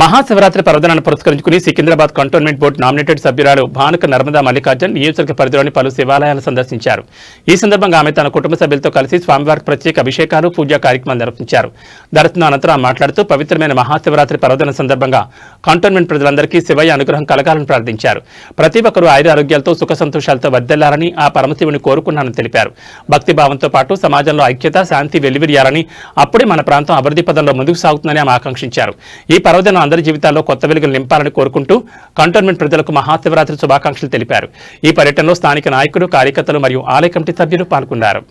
మహాశివరాత్రి పర్వదినాన్ని పురస్కరించుకుని Secunderabad cantonment board nominated సభ్యురాలు భానుక నర్మదా మల్లికార్జున్ నియోజకవర్గ పరిధిలోని పలు శివాలయాలను సందర్శించారు. ఈ సందర్భంగా ఆమె తన కుటుంబ సభ్యులతో కలిసి స్వామివారికి ప్రత్యేక అభిషేకాలు, పూజా కార్యక్రమాలు నిర్వహించారు. దర్శనం అనంతరం మాట్లాడుతూ పవిత్రమైన మహాశివరాత్రి పర్వదిన సందర్భంగా కంటోన్మెంట్ ప్రజలందరికీ శివయ్య అనుగ్రహం కలగాలని ప్రార్థించారు. ప్రతి ఒక్కరూ ఆరోగ్యాలతో సుఖ సంతోషాలతో వర్ధిల్లాలని ఆ పరమశివుని కోరుకున్నానని తెలిపారు. భక్తిభావంతో పాటు సమాజంలో ఐక్యత, శాంతి వెల్లివిరియాలని, అప్పుడే మన ప్రాంతం అభివృద్ధి పదంలో ముందుకు సాగుతుందని ఆమె ఆకాంక్షించారు. ఈ పర్వదినం అందరి జీవితాల్లో కొత్త వెలుగులు నింపాలని కోరుకుంటూ కంటోన్మెంట్ ప్రజలకు మహాశివరాత్రి శుభాకాంక్షలు తెలిపారు. ఈ పర్యటనలో స్థానిక నాయకులు, కార్యకర్తలు మరియు ఆలయ కమిటీ సభ్యులు పాల్గొన్నారు.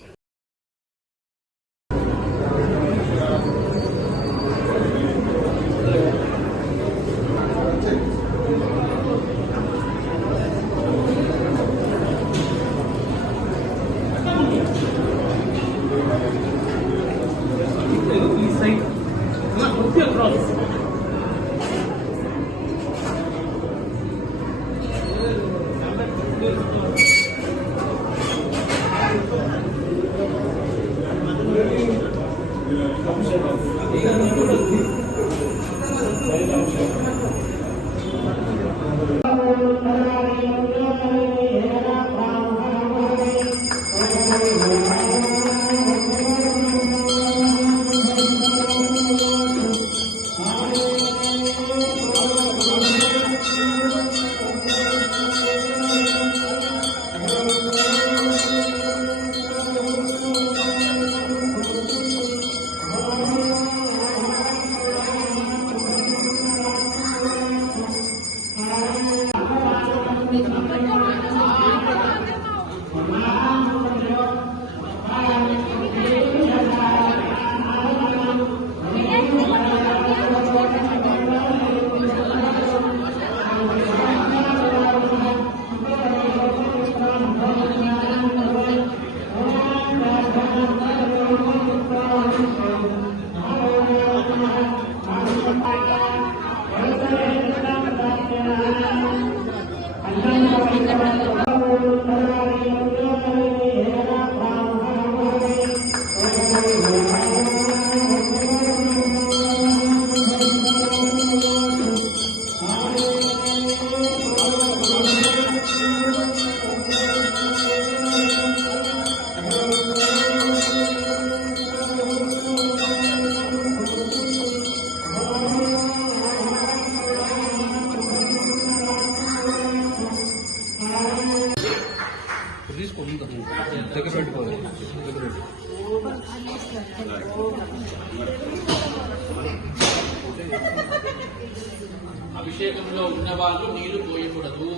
అభిషేకంలో ఉన్న వాళ్ళు నీళ్లు పోయకూడదు,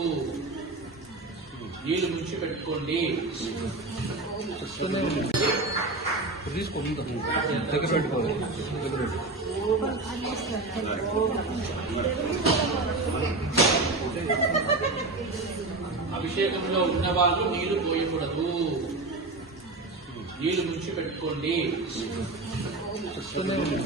నీళ్లు ముంచి పెట్టుకోండి. అభిషేకంలో ఉన్న వాళ్ళు నీళ్లు పోయకూడదు, నీళ్లు ముంచి పెట్టుకోండి.